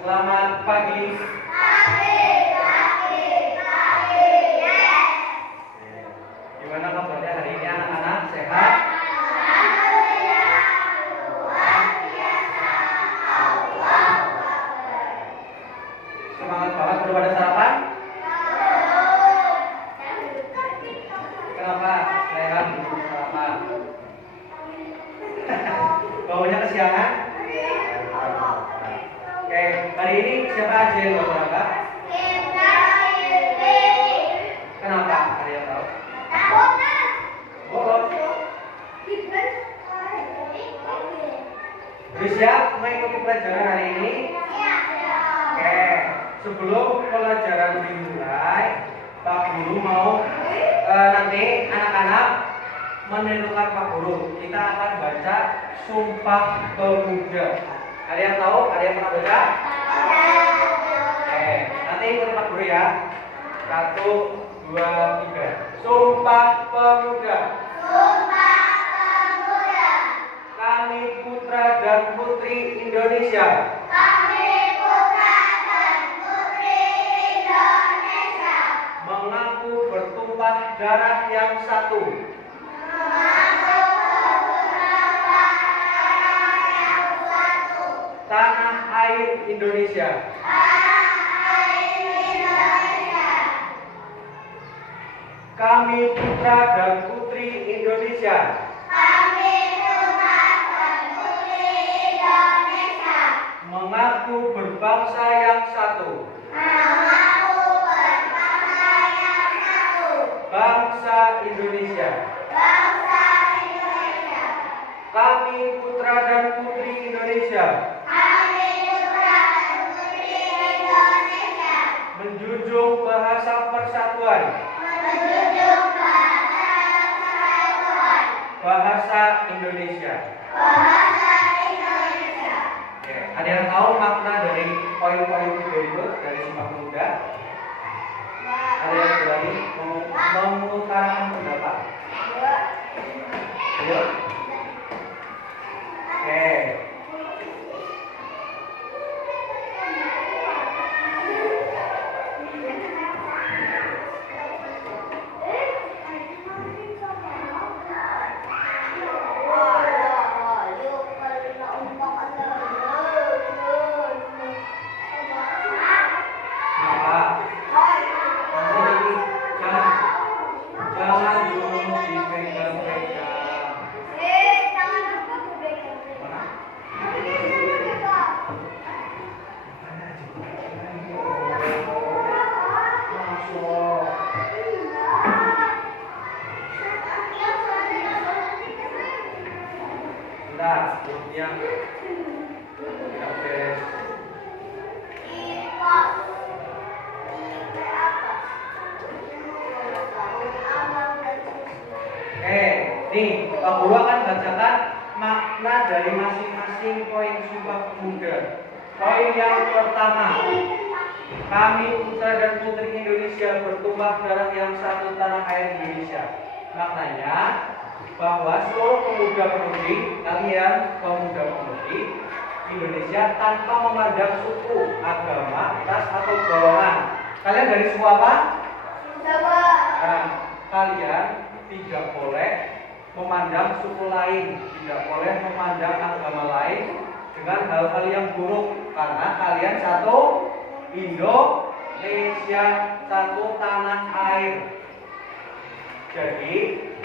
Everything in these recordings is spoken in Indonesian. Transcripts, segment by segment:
Selamat pagi. Yes. Gimana kabarnya hari ini anak-anak? Sehat? Semangat banget, belum ada sarapan? Kenapa? Sehat, belum sarapan. Baunya kesiangan? Oke, hari ini siapa aja yang mau berangkat? Kenapa? Ada yang tahu? Bolos. Sudah siap mengikuti pelajaran hari ini? Oke, sebelum pelajaran dimulai, Pak Guru mau nanti anak-anak menirukan Pak Guru. Kita akan baca Sumpah Pemuda. Ada yang tahu? Ada yang pernah baca? Oke, nanti ikuti Pak Guru ya. 1, 2, 3. Sumpah Pemuda. Kami putra dan putri Indonesia. Mengaku bertumpah darah yang satu. Tanah air Indonesia. Kami putra dan putri Indonesia. Mengaku berbangsa yang satu. Bangsa Indonesia. Kami putra dan putri Indonesia. Menjunjung bahasa persatuan. Bahasa Indonesia. Oke, ada yang tahu makna dari poin-poin video itu dari Sumpah Pemuda? Ada yang berani mengutarakan pendapat? Ayo. Oke. Yang tidak beres. Nih, Pak Guru akan bacakan makna dari masing-masing poin Sumpah Pemuda. Poin yang pertama, kami putra dan putri Indonesia bertumpah darah yang satu tanah air Indonesia. Maknanya bahwa seluruh pemuda-pemudi kalian, pemuda-pemudi Indonesia tanpa memandang suku, agama, ras atau golongan. Kalian dari suku apa? Jawa. Nah, kalian tidak boleh memandang suku lain, tidak boleh memandang agama lain dengan hal-hal yang buruk, karena kalian satu Indonesia, satu tanah air. Jadi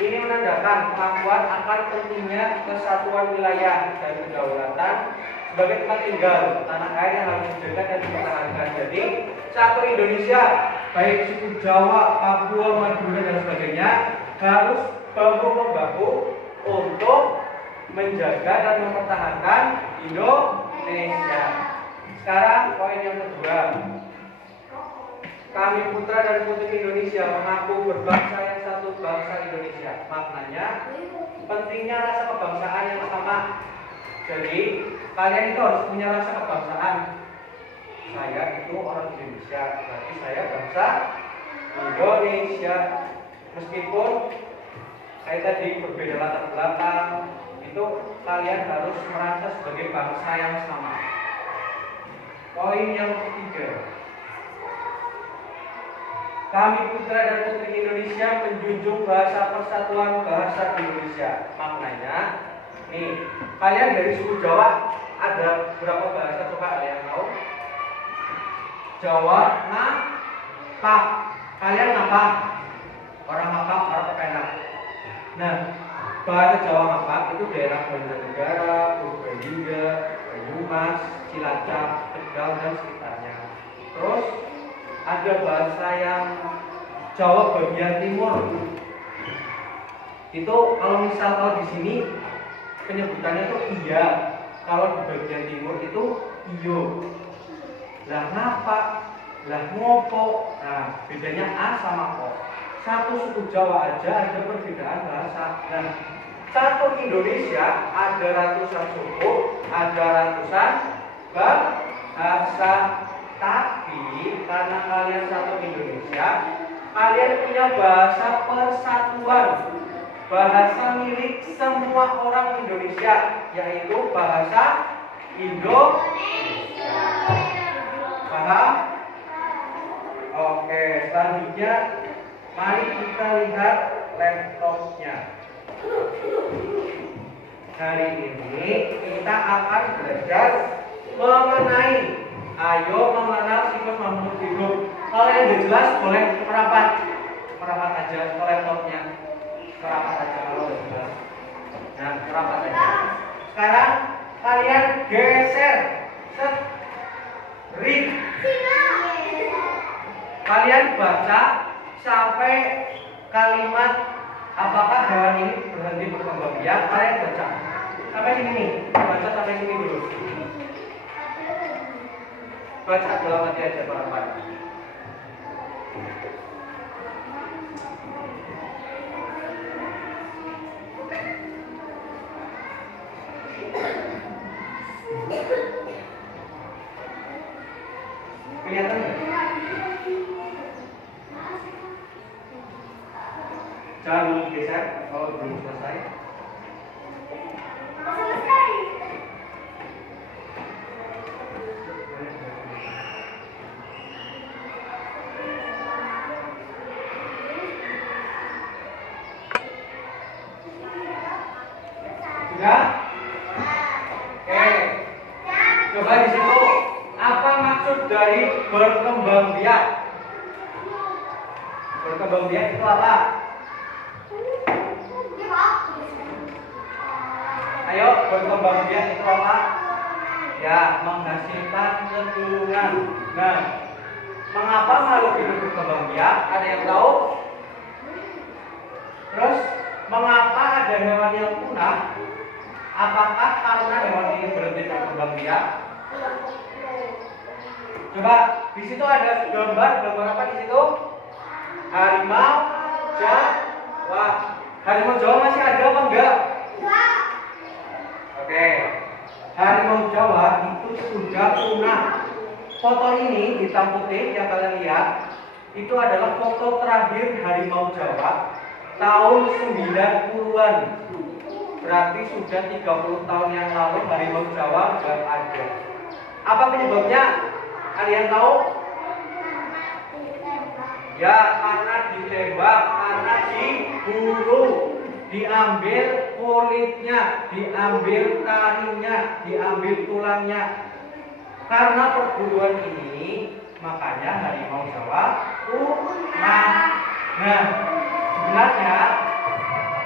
ini menandakan pengakuan akan pentingnya kesatuan wilayah dan kedaulatan sebagai tempat tinggal tanah air yang harus dijaga dan dipertahankan. Jadi satu Indonesia, baik suku Jawa, Papua, Madura dan sebagainya harus bahu membahu untuk menjaga dan mempertahankan Indonesia. Sekarang poin yang kedua, kami putra dan putri Indonesia mengaku berbangsa yang satu, bangsa Indonesia. Maknanya pentingnya rasa kebangsaan yang sama. Jadi kalian itu harus punya rasa kebangsaan. Saya itu orang Indonesia, berarti saya bangsa Indonesia. Meskipun saya tadi berbeda latar belakang, itu kalian harus merasa sebagai bangsa yang sama. Poin yang ketiga. Kami putra dan putri Indonesia menjunjung bahasa persatuan bahasa Indonesia. Maknanya, nih, kalian dari suku Jawa ada berapa bahasa coba ada yang tahu? Jawa, Ngapa. Kalian ngapa? Orang ngapa, orang Kepenak. Nah, bahasa Jawa ngapa itu daerah Banjarnegara, Purbalingga, Banyumas, Cilacap, Tegal dan sekitarnya. Terus ada bahasa yang Jawa bagian timur. Itu kalau di sini penyebutannya itu iya, kalau di bagian timur itu iyo. Lah ngapa? Lah ngopo? Nah, bedanya A sama O. Satu suku Jawa aja ada perbedaan bahasa. Dan satu Indonesia ada ratusan suku, ada ratusan bahasa. Tapi karena kalian satu Indonesia, kalian punya bahasa persatuan, bahasa milik semua orang Indonesia, yaitu bahasa Indonesia. Paham? Oke, selanjutnya mari kita lihat laptopnya. Hari ini kita akan belajar mengenai mengenal siklus makhluk hidup. Kalau yang jelas boleh merapat aja ke laptopnya, merapat aja kalau udah jelas. Nah, merapat aja. Sekarang kalian geser, read. Kalian baca sampai kalimat apakah hewan ini berhenti berkembang biak. Kalian baca sampai sini nih, baca sampai sini dulu. Baca dalam hati aja bareng-bareng. Kelihatan nggak? Jangan dulu geser kalau belum selesai. Sudah? Oke. Coba di situ apa maksud dari berkembang biak? Berkembang biak itu apa? Ayo, berkembang biak itu apa? Ya, menghasilkan keturunan. Nah, mengapa makhluk hidup berkembang biak? Ada yang tahu? Terus, mengapa ada hewan yang punah? Apakah karena hewan ini berhenti berkembang biak? Coba, di situ ada gambar apa di situ? Harimau Jawa. Harimau Jawa masih ada apa enggak? Oke. Harimau Jawa itu sudah punah. Foto ini hitam putih yang kalian lihat itu adalah foto terakhir harimau Jawa tahun 90-an. Berarti sudah 30 tahun yang lalu harimau Jawa sudah ada. Apa penyebabnya? Ada yang tahu? Ya, karena ditembak, karena diburu, diambil kulitnya, diambil taringnya, diambil tulangnya. Karena perburuan ini, makanya harimau Jawa punah. Nah, sebenarnya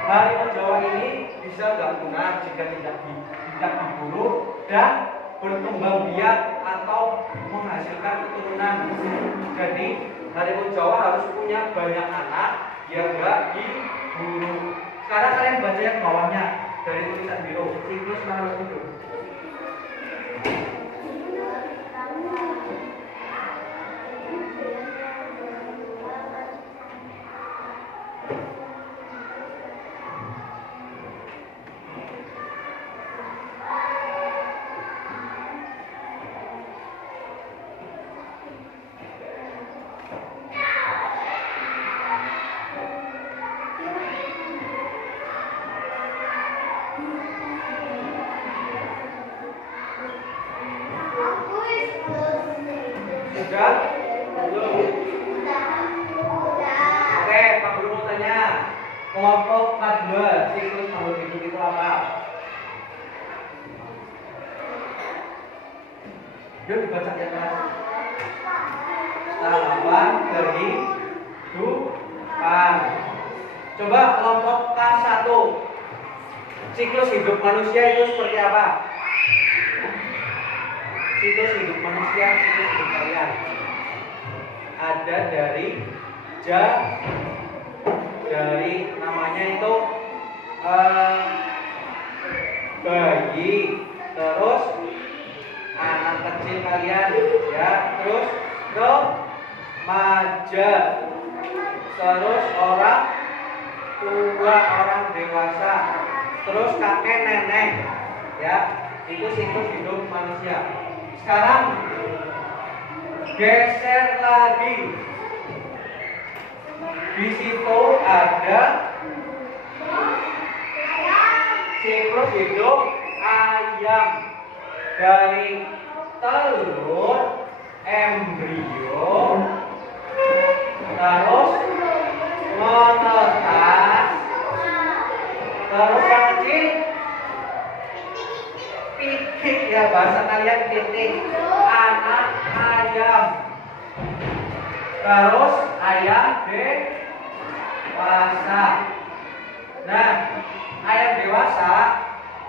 harimau Jawa ini bisa nggak punah jika tidak diburu dan berkembang biak atau menghasilkan keturunan. Jadi harimau Jawa harus punya banyak anak biar nggak diburu. Sekarang kalian baca yang bawahnya dari tulisan biru, siklus makhluk hidup. Sudah? Belum. Oke, Pak Guru mau tanya. Kelompok K2 siklus makhluk hidup itu apa? Yuk dibaca ya kelas. Tahapan kehidupan. Coba kelompok K1. Siklus hidup manusia itu seperti apa? Siklus hidup manusia, siklus hidup kalian. Ada dari namanya itu bayi, terus anak kecil kalian, ya, terus remaja, terus orang tua, orang dewasa, terus kakek nenek, ya, itu siklus hidup manusia. Sekarang geser lagi. Di situ ada siklus hidup ayam dari telur, embrio, terus menetas, terus yang kecil pikik, ya bahasa kalian titik, anak ayam, terus ayam dewasa. Nah, ayam dewasa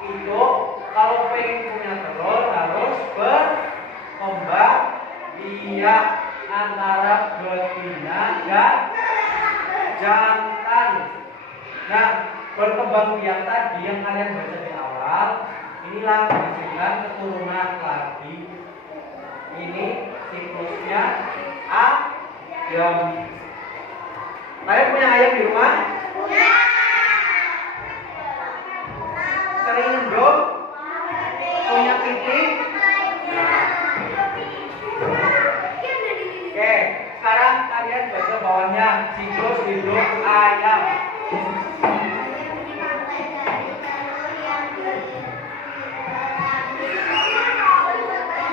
itu kalau pengen punya telur harus berkembang biak antara betina dan jantan. Nah, berkembang biak tadi yang kalian baca di awal, inilah menghasilkan keturunan lagi. Ini siklusnya ayam. Kalian punya ayam di rumah? Punya. Sering ngendong? Punya piting? Oke, sekarang kalian baca bawahnya siklus hidup ayam.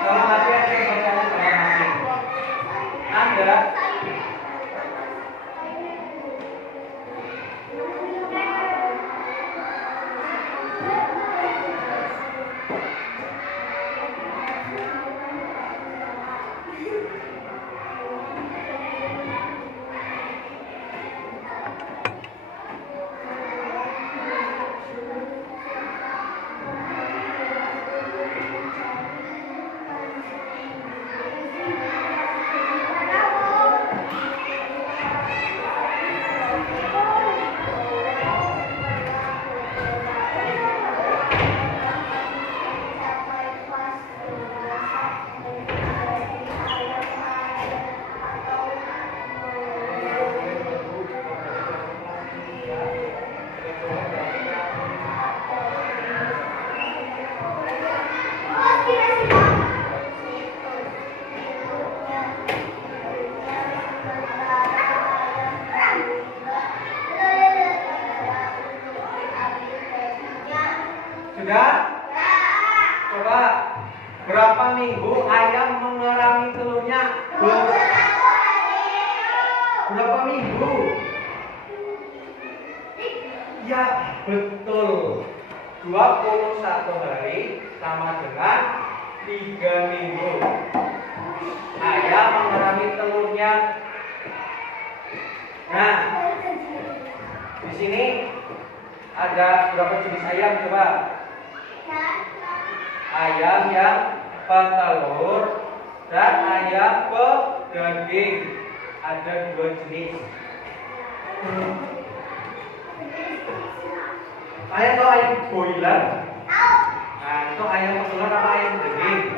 Kalau hati aja bacanya dalam hati. Anda sudah? Coba berapa minggu ayam mengerami telurnya? Berapa minggu? Ya, betul. 21 hari sama dengan 3 minggu. Ayam mengerami telurnya. Nah, di sini ada berapa jenis ayam coba? Ayam yang petelur dan ayam pedaging. Ada 2 jenis. Kalian tahu ayam boiler? Nah, itu ayam petelur apa ayam daging?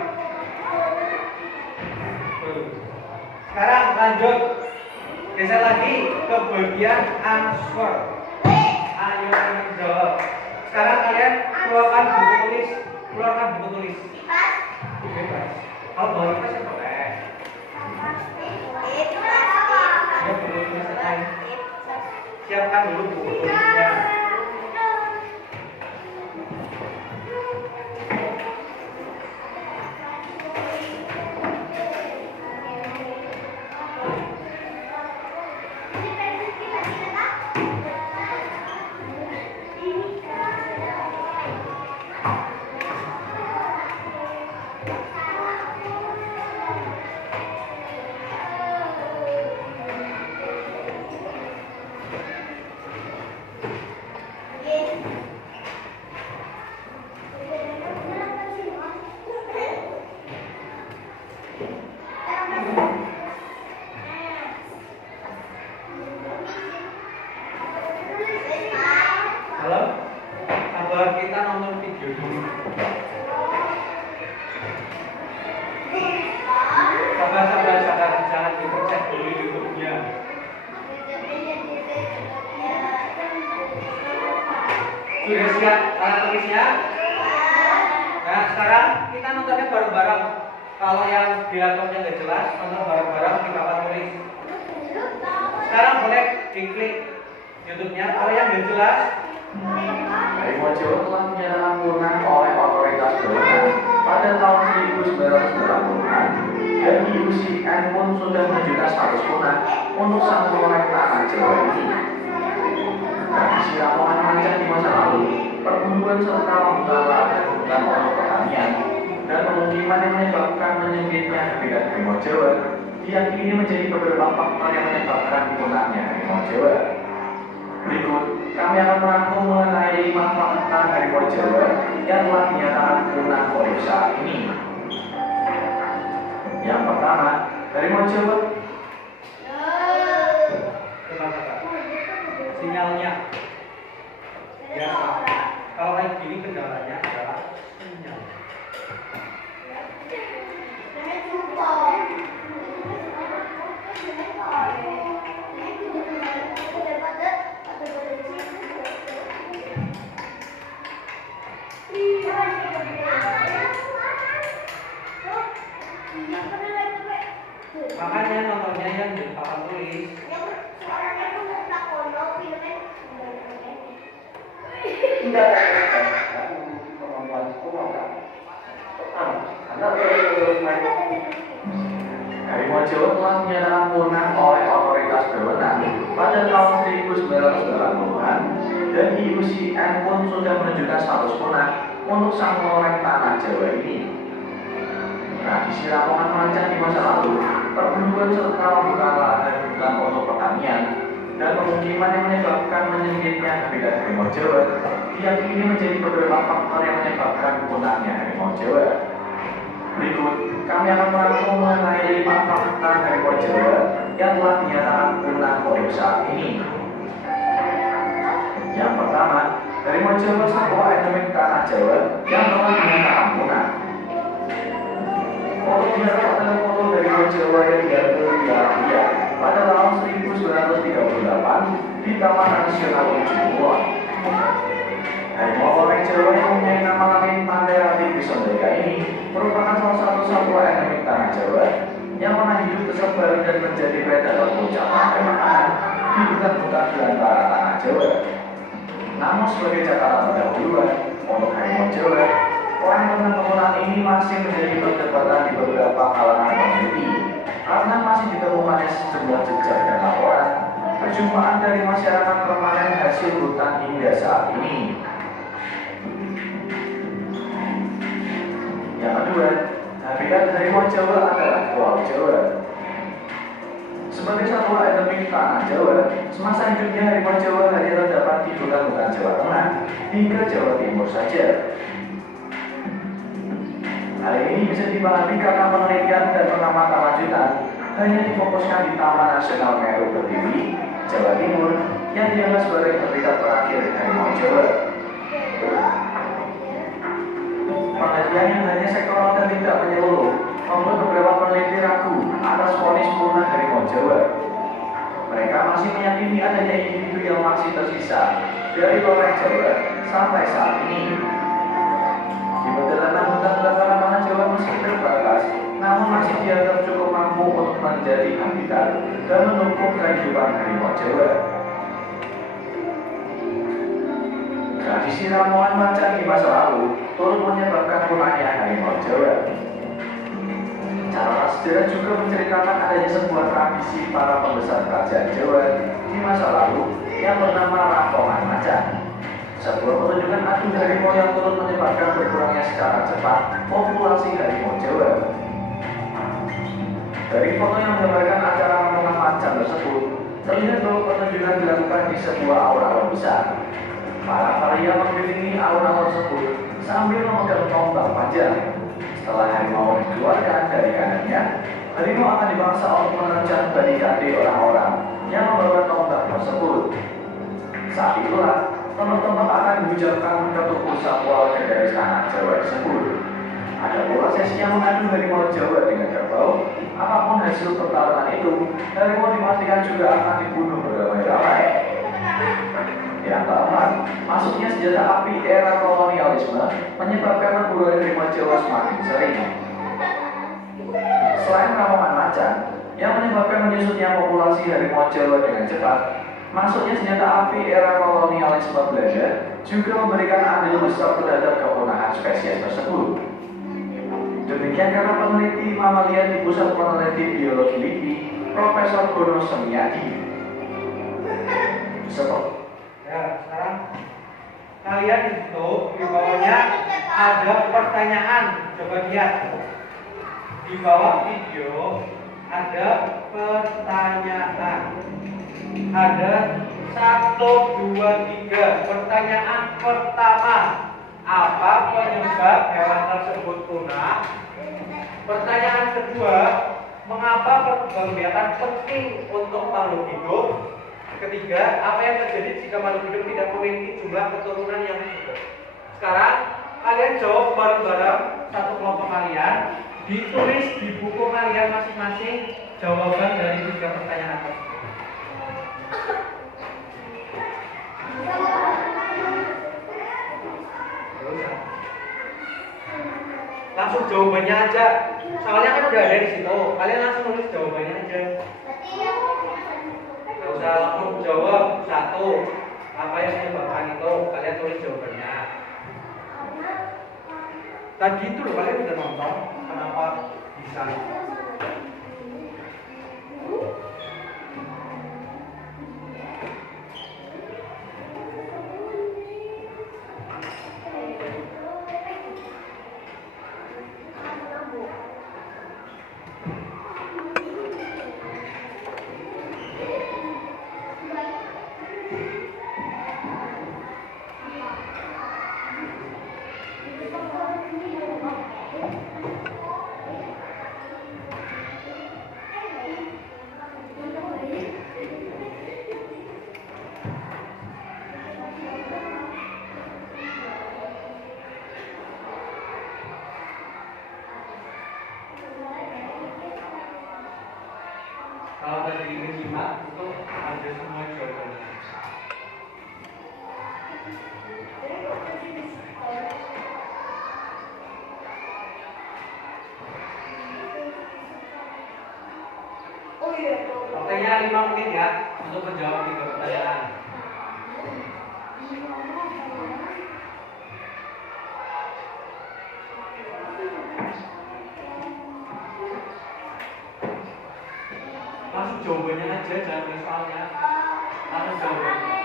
Sekarang lanjut. Geser lagi ke bagian answer. Ayo menjawab. Sekarang kalian keluarkan buku tulis. Keluarkan buku tulis. Bebas. Kalau bawa kipas ya boleh. Ya buku tulis aja. Siapkan dulu buku tulisnya. Sudah siap alat tulisnya? Nah, sekarang kita nontonnya bareng-bareng. Kalau yang di laptopnya nggak jelas, nonton bareng-bareng di papan tulis. Sekarang boleh diklik YouTube-nya. Kalau yang nggak jelas, Harimau Jawa telah dinyatakan punah oleh otoritas berwenang pada tahun 1980-an dan IUCN pun sudah menunjukkan status punah untuk sang loreng tanah Jawa ini. Tradisi lapangan mancang di masa lalu, perburuan serta membuka lahan hutan untuk pertanian dan pemukiman yang menyebabkan menyempitnya habitat harimau Jawa diyakini menjadi beberapa faktor yang menyebabkan punahnya harimau Jawa. Berikut, kami akan merangkum mengenai 5 fakta harimau Jawa yang telah dinyatakan punah oleh saat ini. Yang pertama, harimau Jawa sinyalnya. Ya, kalau kayak gini kendalanya adalah sinyal. Makanya nontonnya yang di papan tulis. tidak ada kemampuan sekolah. Pertama, karena terus main. Harimau Jawa telah dinyatakan punah oleh otoritas berwenang pada tahun 1980-an dan IUCN pun sudah menunjukkan status punah untuk sang loreng tanah Jawa ini. Tradisi lapangan mancang di masa lalu, perburuan serta membuka lahan hutan untuk pertanian dan pemukiman yang menyebabkan menyempitnya habitat harimau Jawa diyakini menjadi beberapa faktor yang menyebabkan punahnya harimau Jawa. Berikut, kami akan merangkum mengenai 5 fakta harimau Jawa yang telah dinyatakan punah oleh saat ini. Yang pertama, harimau Jawa satwa endemik tanah Jawa yang telah dinyatakan punah. Foto ini adalah foto harimau Jawa yang diambil di Arabia pada tahun 1938 di Taman Nasional Ujung Kulon. Harimau loreng Jawa yang mempunyai nama latin Panthera tigrisondeka ini merupakan salah satu satwa endemik tanah Jawa yang pernah hidup tersebar dan menjadi predator puncak rantai makanan di hutan-hutan belantara tanah Jawa. Namun sebagai catatan pendahuluan untuk harimau Jawa, orang tentang penggunaan ini masih menjadi perdebatan di beberapa kalangan peneliti karena masih ditemukannya sejumlah jejak dan laporan perjumpaan dari masyarakat permanen hasil hutan hingga saat ini. Yang kedua, habitat harimau Jawa adalah Pulau Jawa. Sebagai satwa endemik tanah Jawa, semasa hidupnya harimau Jawa hanya terdapat di hutan-hutan Jawa Tengah hingga Jawa Timur saja. Hal ini bisa dipahami karena penelitian dan pengamatan lanjutan hanya difokuskan di Taman Nasional Meru Pertiwi, Jawa Timur, yang dianggap sebagai habitat terakhir harimau Jawa. Penelitian yang hanya sektoral dan tidak menyeluruh membuat beberapa peneliti ragu atas vonis punah harimau Jawa. Mereka masih meyakini adanya individu yang masih tersisa dari loreng Jawa sampai saat ini. Di perjalanan hutan belantara tanah Jawa meski terbatas, namun masih dianggap cukup mampu untuk menjadi habitat dan mendukung kehidupan harimau Jawa. Tradisi ramuan mancang di masa lalu turut menyebabkan punahnya harimau Jawa. Catatan sejarah juga menceritakan adanya sebuah tradisi para pembesar kerajaan Jawa di masa lalu yang bernama rampongan mancang. Sebuah pertunjukan adu harimau yang turut menyebabkan berkurangnya secara cepat populasi harimau Jawa. Dari foto yang menggambarkan acara rampongan mancang tersebut, terlihat bahwa pertunjukan dilakukan di sebuah aula besar. Para pria mengelilingi aula tersebut sambil memegang tombak panjang. Setelah harimau dikeluarkan dari kandangnya, harimau akan dipaksa untuk menerjang barikade orang-orang yang membawa tombak tersebut. Saat itulah tombak akan diucapkan ke tubuh satwa dari tanah Jawa tersebut. Ada pula sesi yang mengadu harimau Jawa dengan kerbau. Apapun hasil pertarungan itu, harimau dipastikan juga akan dibunuh beramai-ramai. Yang keempat, Masuknya senjata api era kolonialisme menyebabkan perburuan harimau Jawa semakin sering. Selain rawangan macan yang menyebabkan menyusutnya populasi harimau Jawa dengan cepat, masuknya senjata api era kolonialisme Belanda juga memberikan andil besar terhadap kepunahan spesies tersebut. Demikian karena peneliti mamalia di Pusat Peneliti Biologi LIPI, Profesor Bruno Semiati. Ya, sekarang kalian itu di bawahnya ada pertanyaan. Coba lihat di bawah video ada pertanyaan. Ada 1, 2, 3. Pertanyaan pertama, apa penyebab hewan tersebut punah? Pertanyaan kedua, mengapa perburuan penting untuk makhluk hidup? Ketiga, apa yang terjadi jika makhluk hidup tidak memiliki jumlah keturunan yang cukup? Sekarang kalian jawab bareng-bareng, satu kelompok kalian, ditulis di buku kalian masing-masing jawaban dari 3 pertanyaan tersebut. Langsung jawabannya aja. Soalnya kan udah ada di situ. Kalian langsung nulis jawabannya aja. Gak usah langsung jawab 1. Apa yang menyebabkan itu? Kalian tulis jawabannya. Tadi itu loh kalian udah nonton. Kenapa bisa? Kalau tadi ini simak itu ada semua jawabannya. Waktunya 5 menit ya untuk menjawab 3 pertanyaan. Langsung jawabannya aja, jangan nulis soalnya. Langsung jawabannya.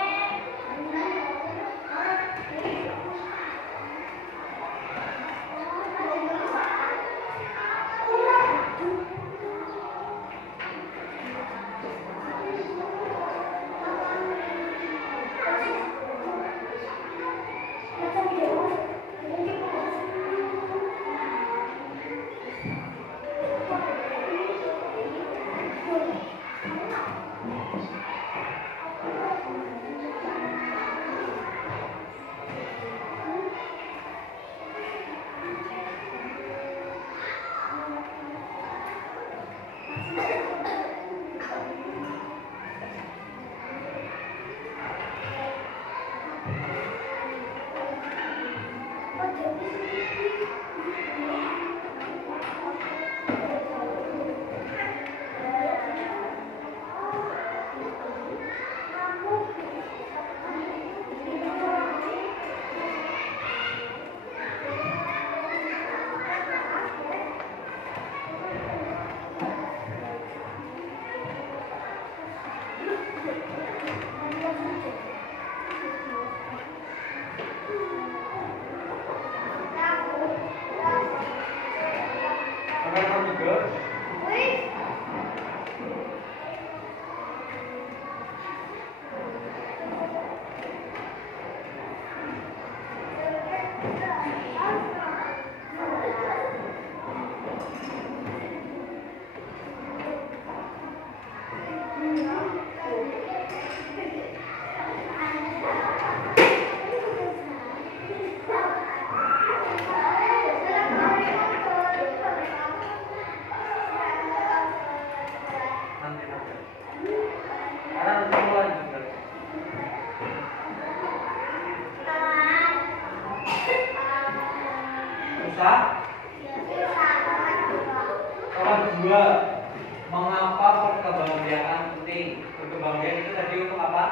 Mengapa perkembangbiakan penting? Perkembangbiakan itu tadi untuk apa?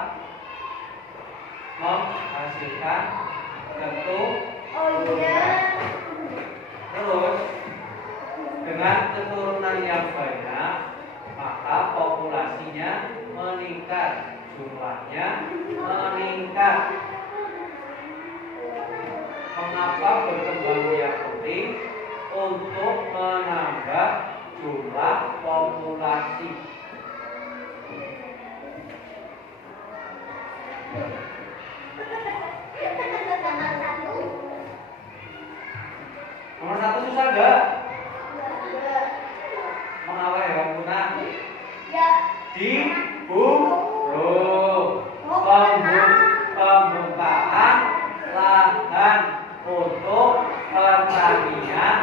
Menghasilkan keturunan. Terus dengan keturunan yang banyak, maka populasinya meningkat, jumlahnya meningkat. Mengapa berkembangbiak penting? Untuk menambah jumlah populasi. Nomor 1 susah enggak? Mengapa hewan punah? Di pembukaan lahan untuk pertanian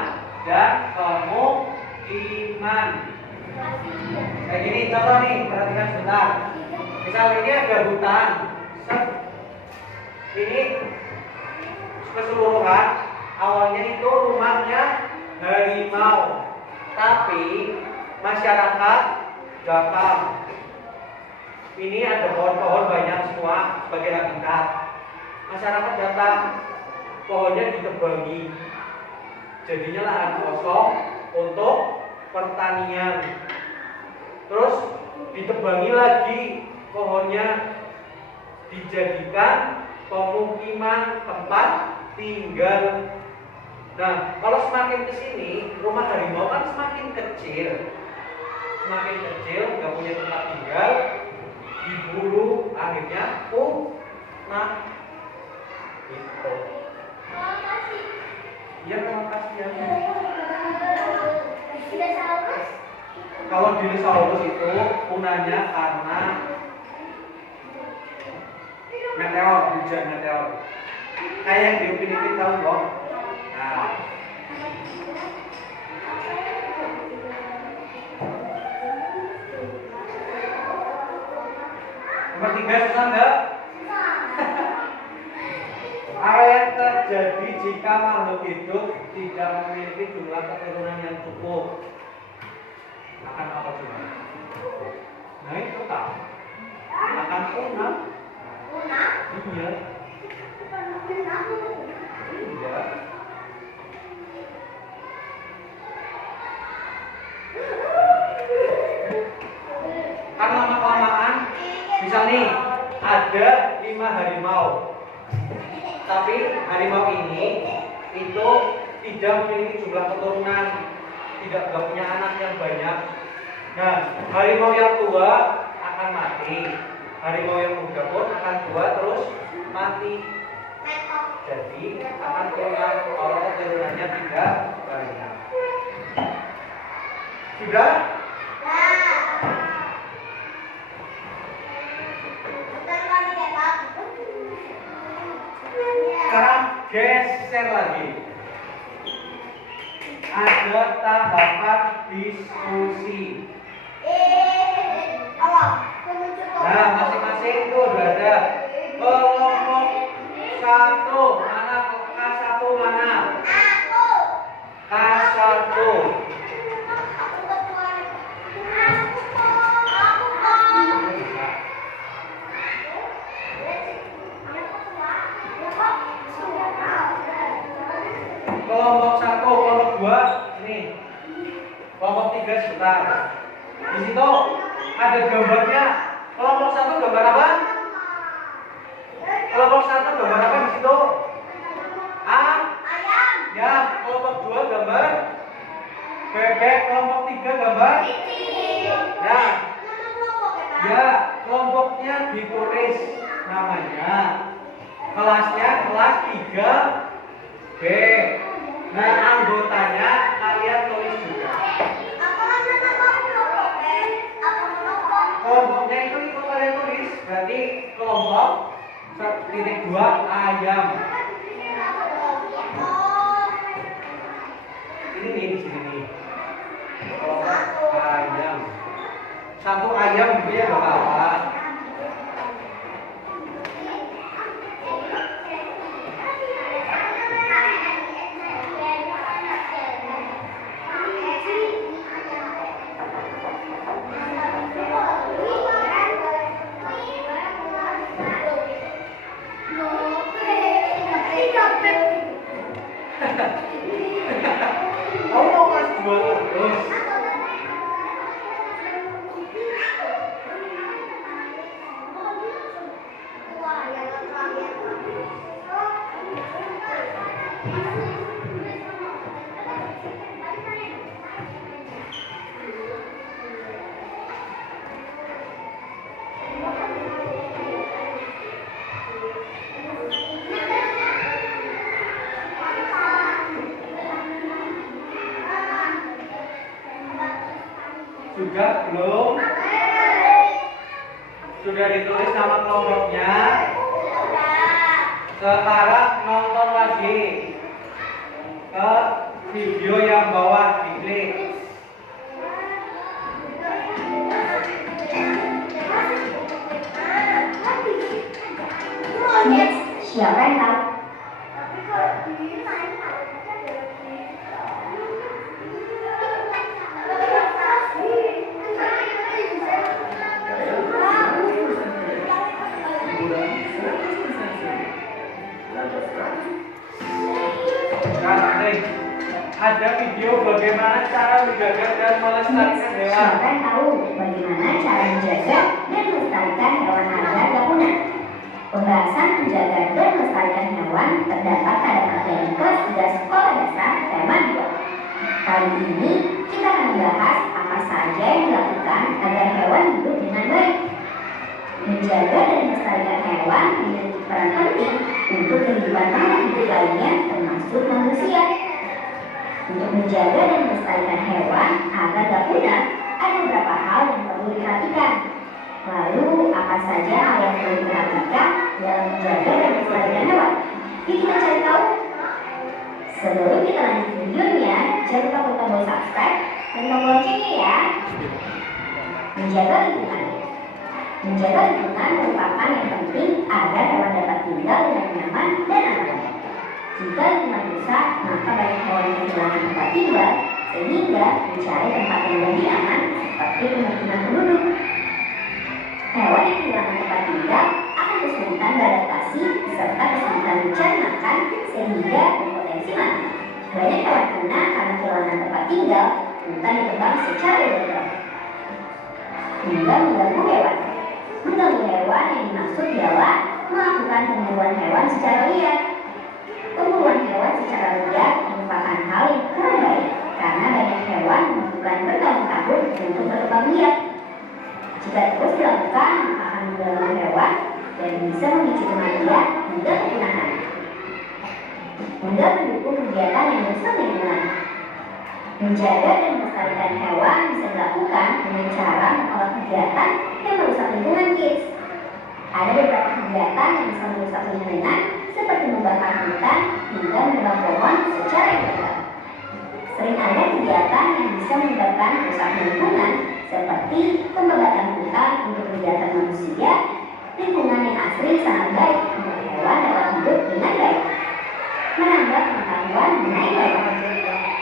dan pemukiman. Kayak gini contoh nih, perhatikan sebentar. Misal ini ada hutan. Ini keseluruhan awalnya itu rumahnya harimau, tapi masyarakat datang. Ini ada pohon-pohon banyak semua sebagai habitat. Masyarakat datang, pohonnya ditebangi, jadinya lahan kosong untuk pertanian. Terus ditebangi lagi pohonnya, dijadikan pemukiman tempat tinggal. Nah, kalau semakin ke sini, rumah harimau kan semakin kecil, nggak punya tempat tinggal, diburu, akhirnya punah. Gitu. Iya, terima kasih ya. Kalau dinosaurus itu punahnya karena meteor, hujan meteor. Kayak yang di Upin Ipin tahu dong. Nah, nomor 3 susah enggak? Apa yang terjadi jika makhluk hidup tidak memiliki jumlah keturunan yang cukup? Akan apa coba? Nah itu tahu. Akan punah. Iya. Iya. Kan lama-kelamaan, misal nih ada 5 harimau, tapi harimau ini itu tidak memiliki jumlah keturunan, tidak punya anak yang banyak. Nah, harimau yang tua akan mati, harimau yang muda pun akan tua terus mati. Jadi akan punah kalau keturunannya tidak banyak. Sudah? Sekarang geser lagi. Ada tahapan diskusi. Nah, masing-masing itu udah ada. Kelompok 1 mana? K1 mana? K1. Kelompok 1, kelompok 2 ini. Kelompok 3 sebentar. Di situ ada gambarnya. Kelompok 1 gambar apa? Kelompok 1 gambar apa di situ? Ayam. Ya, kelompok 2 gambar bebek, kelompok 3 gambar. Ya. Ya, kelompoknya ditulis namanya. Kelasnya kelas 3B. Nah, anggotanya kalian tulis juga. Kelompoknya itu ikut kalian tulis. Berarti kelompok 1.2 ayam. Ini nih di sini nih. Kelompok ayam. 1 ayam gitu ya, enggak apa-apa. Sudah belum? Sudah ditulis nama kelompoknya? Sekarang nonton lagi ke video yang bawah, diklik. Siapa yang tahu? Ada video bagaimana cara menjaga dan melestarikan hewan. Siapa yang tahu bagaimana cara menjaga dan melestarikan hewan agar tak punah? Pembahasan menjaga dan melestarikan hewan terdapat pada materi kelas 3 sekolah dasar tema 2. Kali ini kita akan membahas apa saja yang dilakukan agar hewan hidup dengan baik. Menjaga dan melestarikan hewan memiliki peran penting untuk kehidupan makhluk hidup lainnya termasuk manusia. Untuk menjaga dan melestarikan hewan agar tak punah, ada beberapa hal yang perlu diperhatikan. Lalu, apa saja hal yang perlu diperhatikan dalam menjaga dan melestarikan hewan? Yuk kita cari tahu. Sebelum kita lanjut videonya, jangan lupa klik tombol subscribe dan tombol loncengnya ya. Menjaga lingkungan. Menjaga lingkungan merupakan yang penting agar hewan dapat tinggal dengan nyaman dan aman. Jika lingkungan rusak, maka banyak hewan yang kehilangan tempat tinggal sehingga mencari tempat yang lebih aman seperti pemukiman penduduk. Hewan yang kehilangan tempat tinggal akan kesulitan beradaptasi serta kesulitan mencari makan sehingga berpotensi mati. Banyak hewan punah karena kehilangan tempat tinggal, hutan ditebang secara ilegal. Hingga mengganggu hewan. Mengganggu hewan yang dimaksud ialah melakukan pemburuan hewan secara liar. Pemburuan hewan secara liar merupakan hal yang kurang baik karena banyak hewan membutuhkan bertahun-tahun untuk berkembang biak. Jika terus dilakukan, maka akan mengganggu hewan dan bisa memicu kematian hingga kepunahan. Hingga mendukung kegiatan yang merusak lingkungan. Menjaga dan melestarikan hewan bisa dilakukan dengan cara menolak kegiatan yang merusak lingkungan kids. Ada beberapa kegiatan yang bisa merusak lingkungan seperti membakar hutan hingga menebang pohon secara ilegal. Sering ada kegiatan yang bisa menyebabkan kerusakan lingkungan seperti pembakaran hutan untuk kegiatan manusia. Lingkungan yang asli sangat baik untuk hewan dapat hidup dengan baik. Menambah pengetahuan mengenai hewan.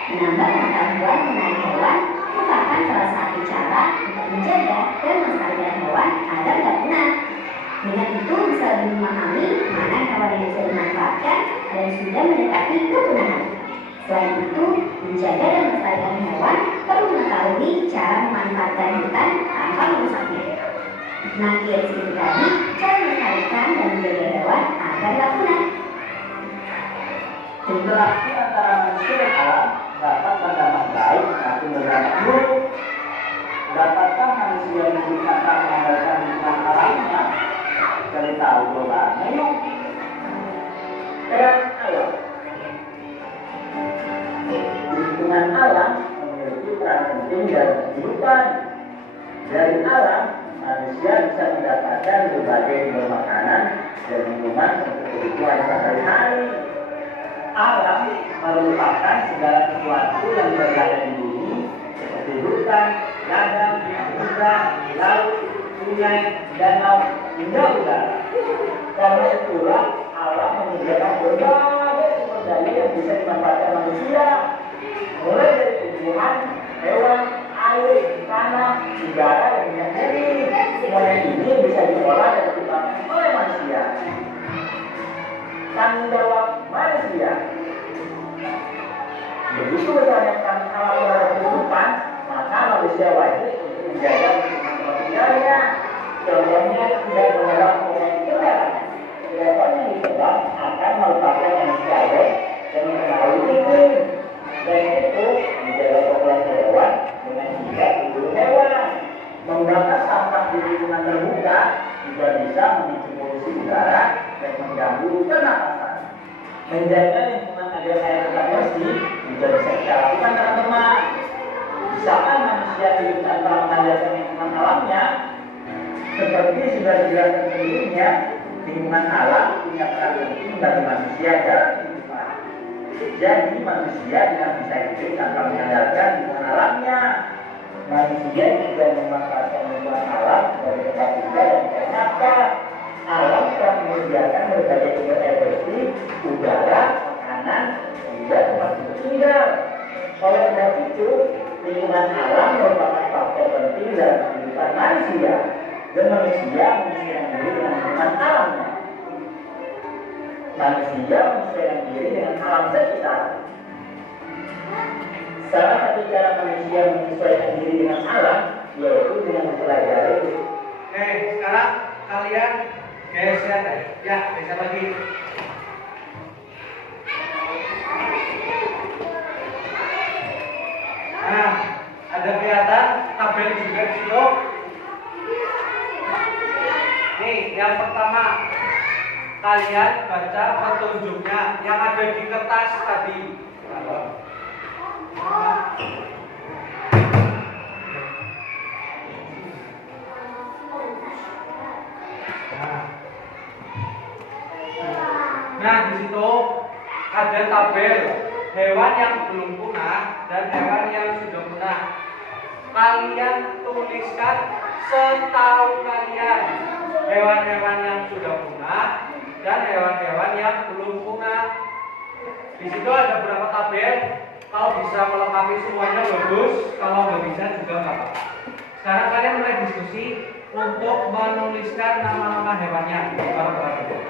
Menambah pengetahuan mengenai hewan merupakan salah satu cara untuk menjaga dan melestarikan hewan agar tidak punah. Dengan itu bisa lebih memahami mana hewan yang bisa dimanfaatkan dan sudah mendekati kepunahan. Selain itu, menjaga dan melestarikan hewan perlu mengetahui cara memanfaatkan hutan tanpa merusaknya. Nah, itu tadi cara melestarikan dan menjaga hewan agar tak punah. Interaksi antara manusia dan alam dapat berdampak baik maupun berdampak buruk. Dapatkah manusia hidup tanpa mengandalkan lingkungan alamnya? Cari tahu jawabannya yuk. Alam. Lingkungan alam memiliki peran penting dalam kehidupan. Dari alam, manusia bisa mendapatkan berbagai sumber makanan dan minuman untuk kebutuhan sehari-hari. Alam merupakan segala sesuatu yang berada di bumi seperti hutan, ladang, hutan, laut, sungai, danau, hingga udara. Karena itulah alam menyediakan berbagai sumber daya yang bisa dimanfaatkan manusia, mulai dari tumbuhan, hewan, air, tanah, udara, dan minyak bumi. Semuanya ini bisa diolah dan dikembangkan oleh manusia. Tanggung jawab manusia. Begitu besarnya peran alam terhadap kehidupan, maka manusia wajib untuk menjaga tempat tinggalnya. Contohnya tidak menolak pemain kendaraan. Telepon yang ditebak akan merupakan manusia dan mengenali iklim. Dan itu menjaga populasi hewan dengan tidak memburu hewan. Membakar sampah di lingkungan terbuka juga bisa memicu polusi udara dan mengganggu pernapasan. Menjaga lingkungan agar air tetap bersih juga bisa kita lakukan teman-teman. Misalkan manusia hidup tanpa mengajarkan lingkungan alamnya, seperti sudah dijelaskan sebelumnya, lingkungan alam punya peran penting bagi manusia dalam kehidupan. Jadi manusia tidak bisa hidup tanpa mengandalkan lingkungan alamnya. Manusia juga memanfaatkan lingkungan alam sebagai tempat tinggal dan ternyata alam telah menyediakan berbagai sumber air bersih, udara, makanan, hingga tempat untuk tinggal. Oleh sebab itu, lingkungan alam merupakan faktor penting dalam kehidupan manusia dan manusia menyesuaikan diri dengan lingkungan alamnya. Manusia menyesuaikan diri dengan alam sekitar. Salah satu cara manusia menyesuaikan diri dengan alam yaitu dengan mempelajari. Oke, sekarang kalian geser ya, geser lagi. Nah, ada kelihatan tabel juga di situ. Nih, yang pertama kalian baca petunjuknya yang ada di kertas tadi. Nah, di situ ada tabel hewan yang belum punah dan hewan yang sudah punah. Kalian tuliskan setahu kalian hewan-hewan yang sudah punah dan hewan-hewan yang belum punah. Di situ ada beberapa tabel. Kalau bisa melengkapi semuanya bagus, kalau nggak bisa juga nggak apa-apa. Sekarang kalian mulai diskusi untuk menuliskan nama-nama hewannya bareng-bareng.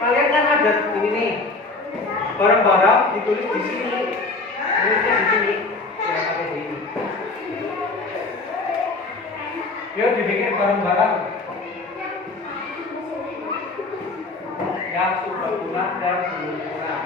Kalian kan ada ini nih, bareng-bareng ditulis di sini, tulisnya di sini, jangan pakai di ini. Yuk dibikin bareng-bareng. Yang sudah punah dan belum punah.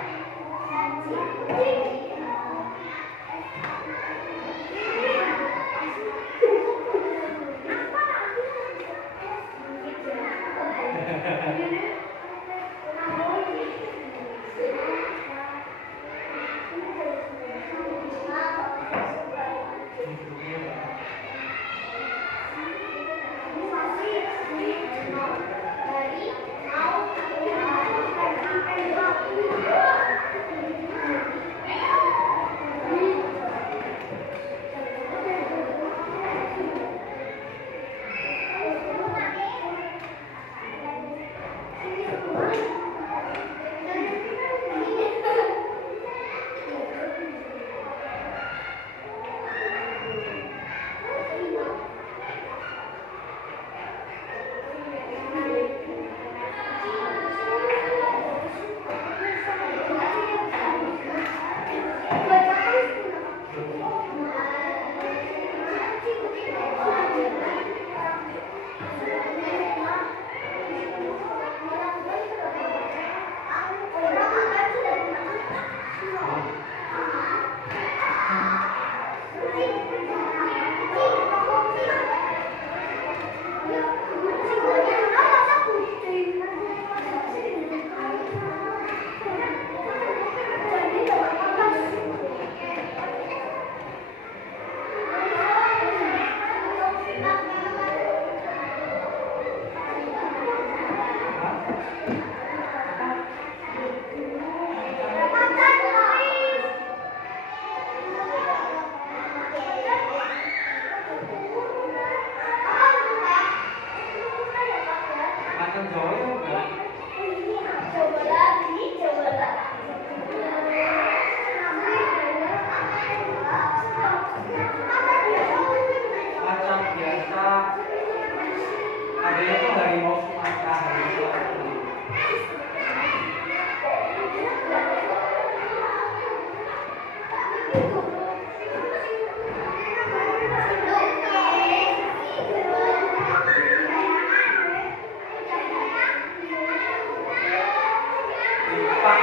Pak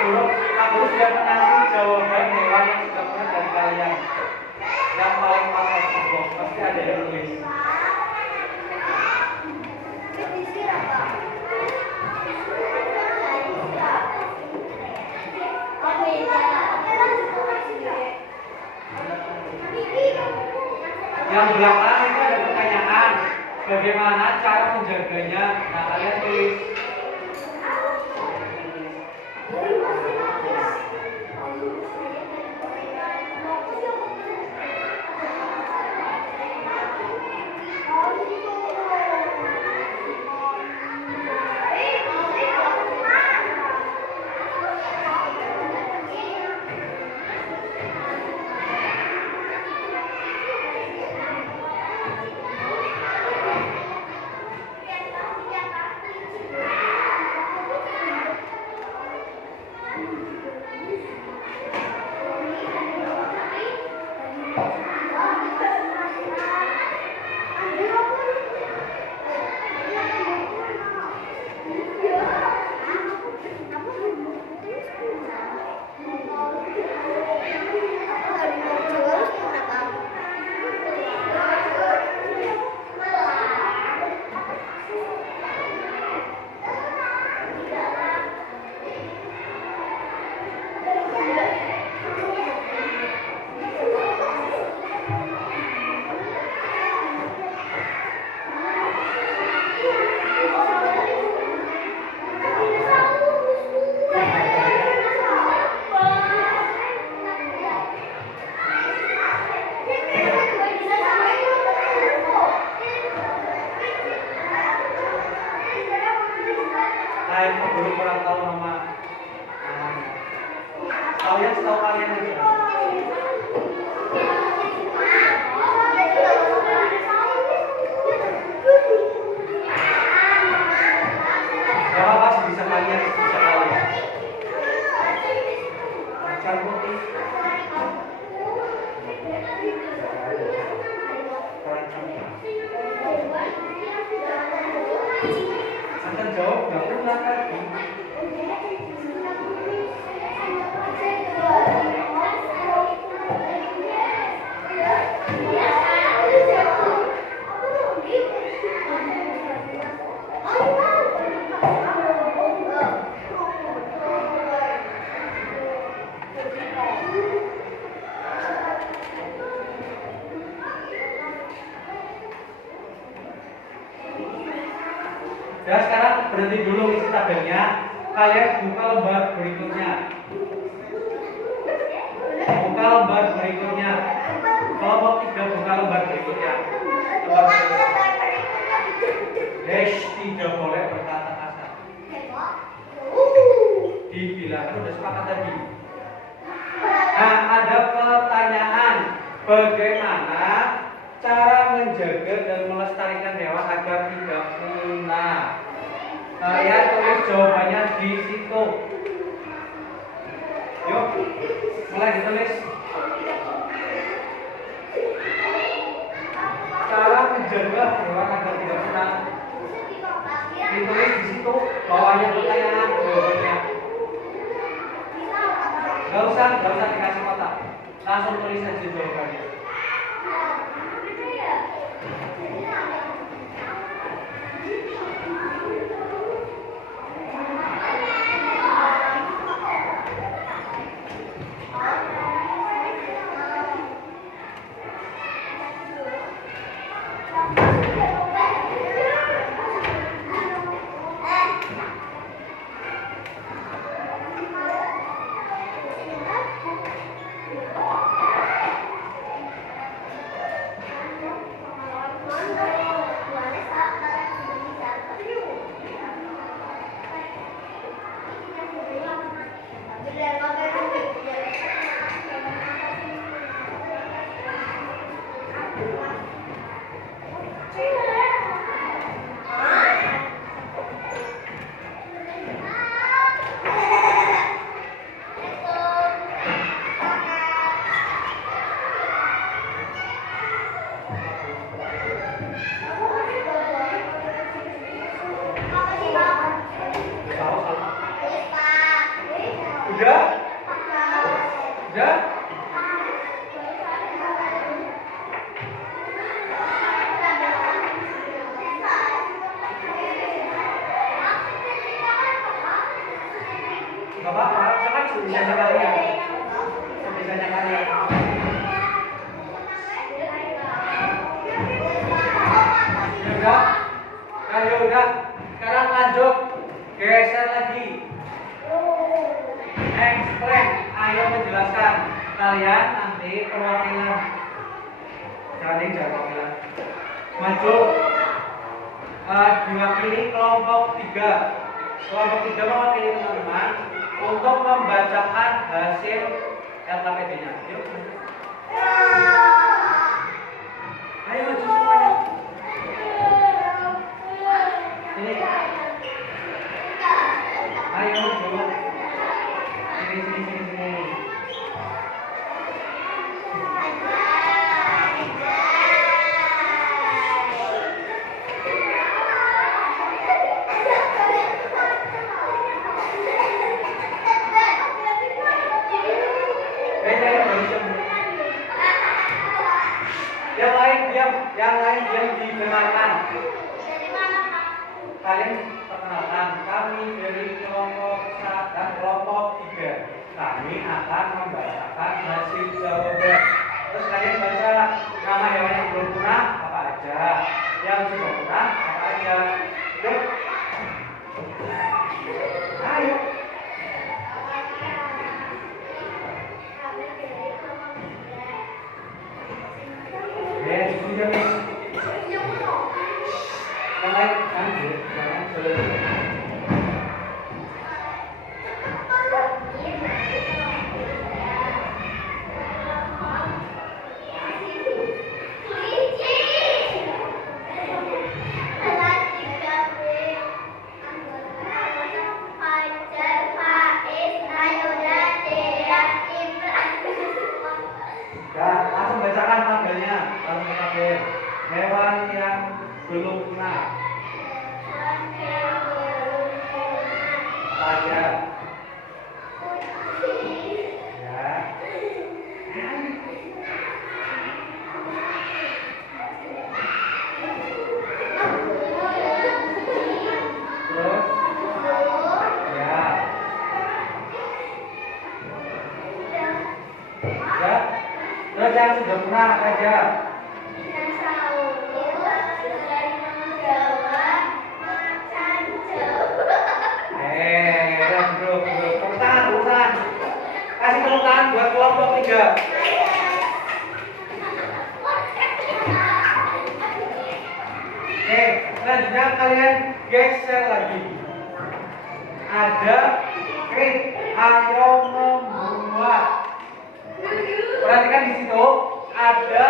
Guru sudah menanti jawaban hewan yang sudah pernah dari kalian. Yang paling pas pasti ada yang tulis. Yang belakang itu ada pertanyaan, bagaimana cara menjaganya? Nah, kalian tulis. Belum orang tahu nama namanya. Kalian setahu kalian aja. Gak apa-apa sih, bisa kalian. Macan putih. Akan jawab gak pernah lagi. Ya, sekarang berhenti dulu isi tabelnya. Kalian buka lembar berikutnya. Buka lembar berikutnya. Kelompok 3 buka lembar berikutnya. Lembar berikutnya. Tidak boleh berkata kasar. Dibilang udah sepakat tadi. Nah, ada pertanyaan, bagaimana cara menjaga dan melestarikan hewan agar tidak punah? Kalian tulis jawabannya di situ. Yuk, mulai ditulis. Cara menjaga hewan agar tidak punah. Ditulis di situ, bawahnya pertanyaan, jawabannya. Gak usah dikasih kotak. Langsung tulis aja jawabannya. udah. Ayo udah. Sekarang lanjut. Geser lagi. Explain. Ayo menjelaskan. Kalian nanti perwakilan. Jangan perwakilan. Maju. Diwakili kelompok 3. Kelompok 3 mewakili teman-teman untuk membacakan hasil LKPD-nya. Yuk. Ayo maju semuanya. Ini. Ayo maju. Sini. Yang lain diam didengarkan. Kalian perkenalkan, kami dari kelompok 1 dan kelompok 3. Kami akan membacakan hasil jawaban. Terus kalian baca nama hewan yang belum punah apa aja, yang sudah punah apa aja. Yuk. Ayo. Langsung bacakan tabelnya. Hewan yang belum punah. Aja. Ya. Terus. Ya. Ya. Terus yang sudah punah apa aja? Kasih tepuk tangan buat kelompok 3. Oke, selanjutnya kalian geser lagi. Ada krit, ayo membuat. Perhatikan di situ ada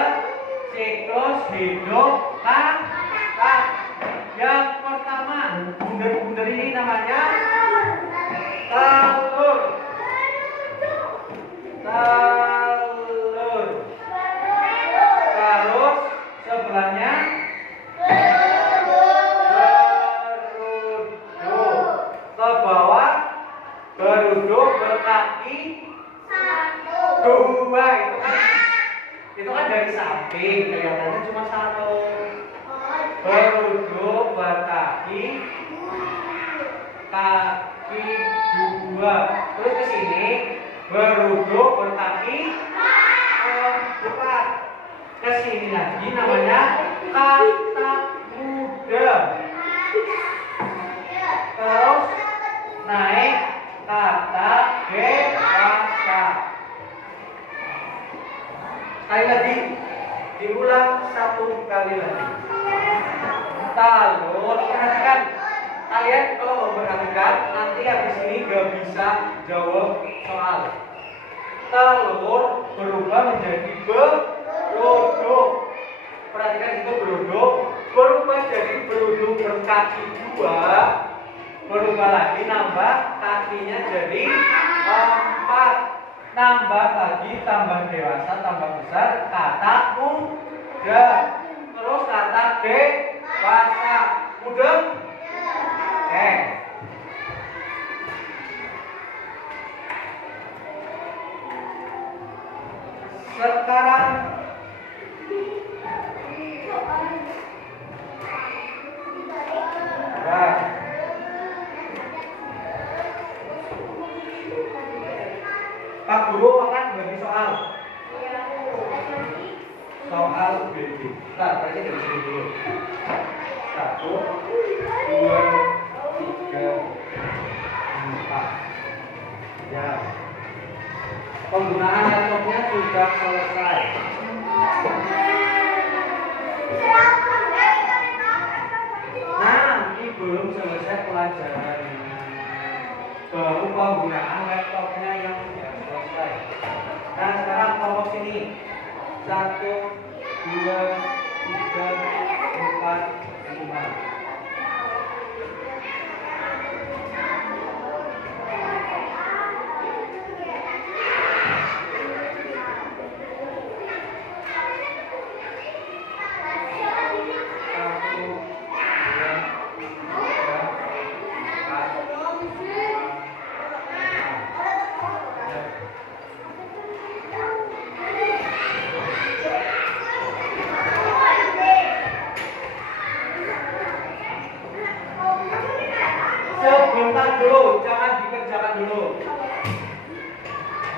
siklus hidup kata. Yang pertama, bundar-bundar ini namanya telur. Telur. Terus sebelahnya beruduk. Ke bawah beruduk berkaki 2. Itu kan dari samping kelihatannya cuma 1. Beruduk berkaki 2. Terus ke sini beruduk berkaki 4. Ke sini lagi namanya kata muda. Terus naik kata dewasa. Sekali lagi, diulang 1 kali lagi. Telur, perhatikan. Kalian kalau mau perhatikan, nanti habis ini gak bisa jawab soal. Telur berubah menjadi beruduk. Perhatikan itu beruduk, berubah jadi beruduk berkaki 2. Berubah lagi, nambah kakinya jadi 4. Nambah lagi, tambah dewasa, tambah besar, kata muda. Terus kata dewasa. Muda? Oke. Sekarang Pak Guru akan bagi soal. Soal BB. Nah, berarti dari sini dulu. 1, 2, 3, 4. Ya. Penggunaan laptopnya sudah selesai. Nah, ini belum selesai pelajarannya. Baru penggunaan laptopnya yang sudah selesai. Nah, sekarang kelompok sini. 1, 2, 3, 4, 5. Sebentar dulu, jangan dikerjakan dulu.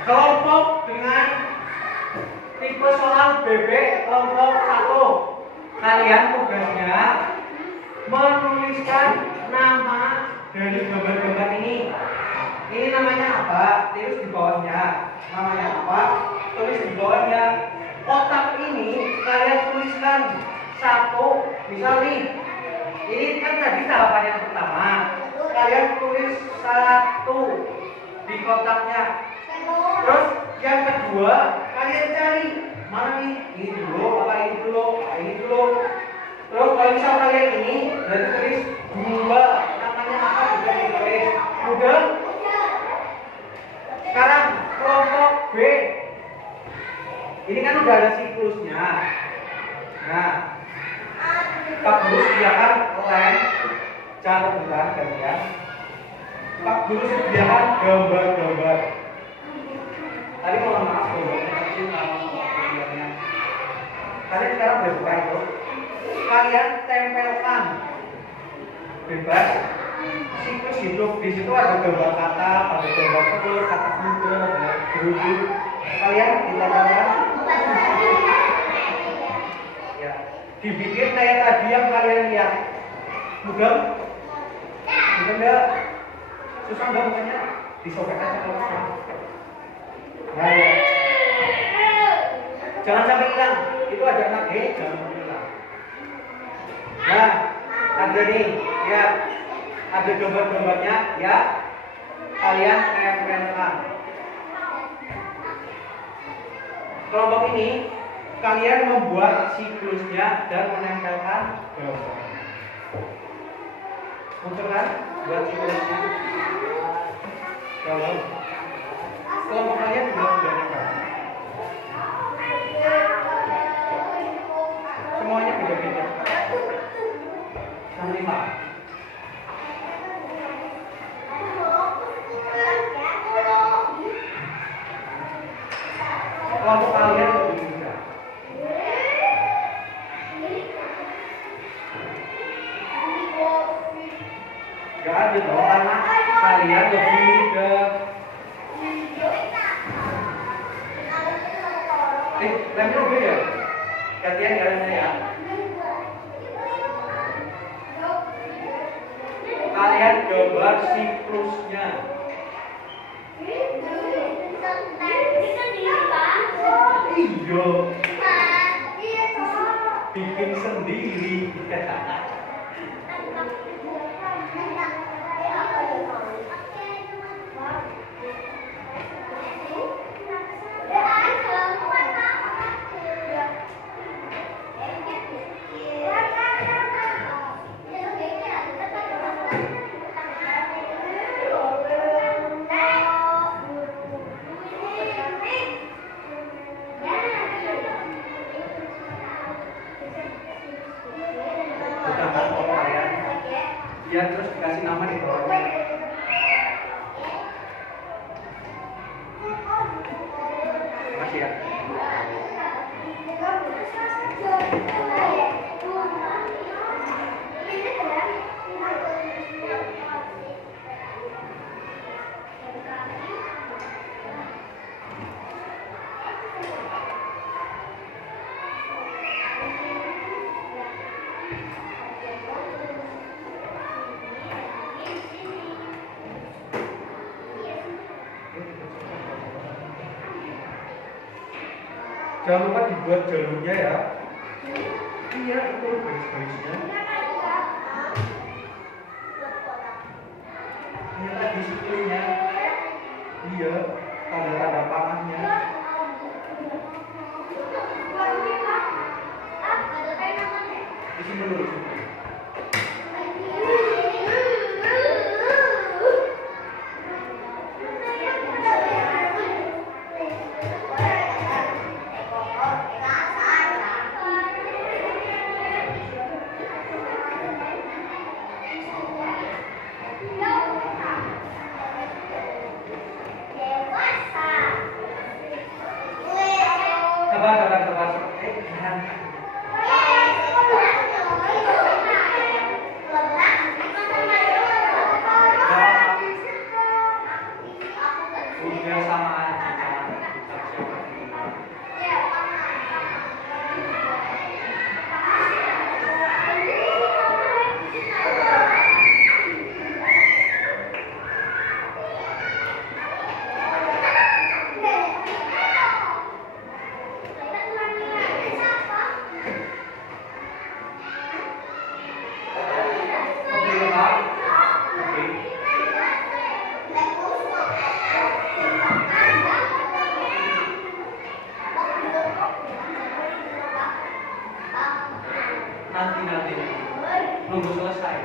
Kelompok dengan tipe soal BB kelompok 1. Kalian tugasnya menuliskan nama dari gambar-gambar ini. Ini namanya apa? Tulis di bawahnya. Namanya apa? Tulis di bawahnya. Kotak ini kalian tuliskan 1. Misal nih, ini kan tadi tahapan yang pertama. Kalian tulis 1 di kotaknya. Terus yang kedua, kalian cari mana nih? Ini dulu, apa ini dulu? Ini dulu. Terus kalau misal kalian ini dan tulis 2, namanya apa juga ditulis. Udah? Sekarang kelompok B. Ini kan udah ada siklusnya. Nah, Pak Guru sediakan lem. Jangan rebutan kalian. Pak Guru sediakan gambar-gambar. Tadi mohon maaf gambarnya kecil sama gambarnya. Kalian sekarang udah buka itu. Kalian tempelkan bebas siklus hidup. Di situ ada gambar kata, ada gambar telur, kata muda, ada berujung. Kalian ditempelkan. Ya, dibikin kayak tadi yang kalian lihat. Mudah? Mudah enggak? Susah enggak mukanya? Disobek aja kalau susah. Nah, ya. Jangan sampai hilang. Itu ada anak G, jangan sampai hilang. Nah, ada nih, ya. Ada gambar-gambarnya, ya. Kalian tempelkan. Kelompok ini kalian membuat siklusnya dan menempelkan gambar. Muncul kan? Buat siklusnya. Kalau kelompok kalian sudah nempel. Semuanya beda-beda. Sama 5. Kelompok kalian lebih mudah. Gak ada dong, karena kalian lebih mudah. Lemnya udah ya? Gantian kalian ya. Kalian gambar siklusnya. Iya. Bikin sendiri. Ya, terus dikasih nama di bawahnya. Makasih ya. Jangan lupa dibuat jalurnya ya. Iya, itu garis-garisnya. Ini tadi sikilnya. Iya, tanda-tanda panahnya. Isi dulu. Sabar. Jangan. Udah sama aja, nanti nunggu selesai.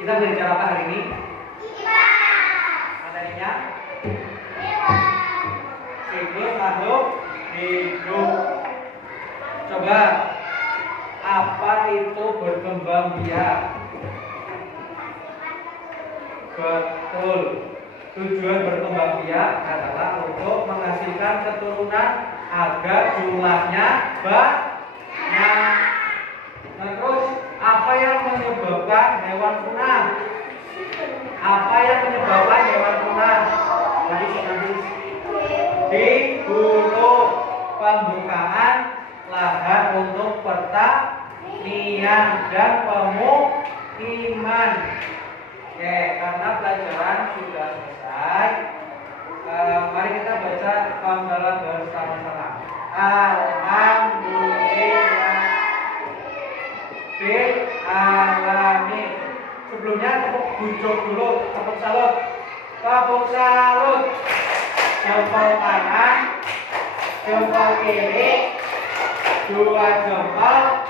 Kita belajar apa hari ini? Materinya? Siklus makhluk hidup. Coba, apa itu berkembang biak? Betul. Tujuan berkembang biak adalah untuk menghasilkan keturunan agar jumlahnya banyak. Nah, terus apa yang menyebabkan hewan punah? Apa yang menyebabkan hewan punah? Jadi dibunuh, pembukaan lahan untuk pertanian dan pemukiman. Oke, karena pelajaran sudah selesai, mari kita baca panggalan bersama-sama. Alhamdulillah bil alamin. Sebelumnya tepuk bujuk dulu, tepuk salut. Tepuk salut. Jempol kanan, jempol kiri, dua jempol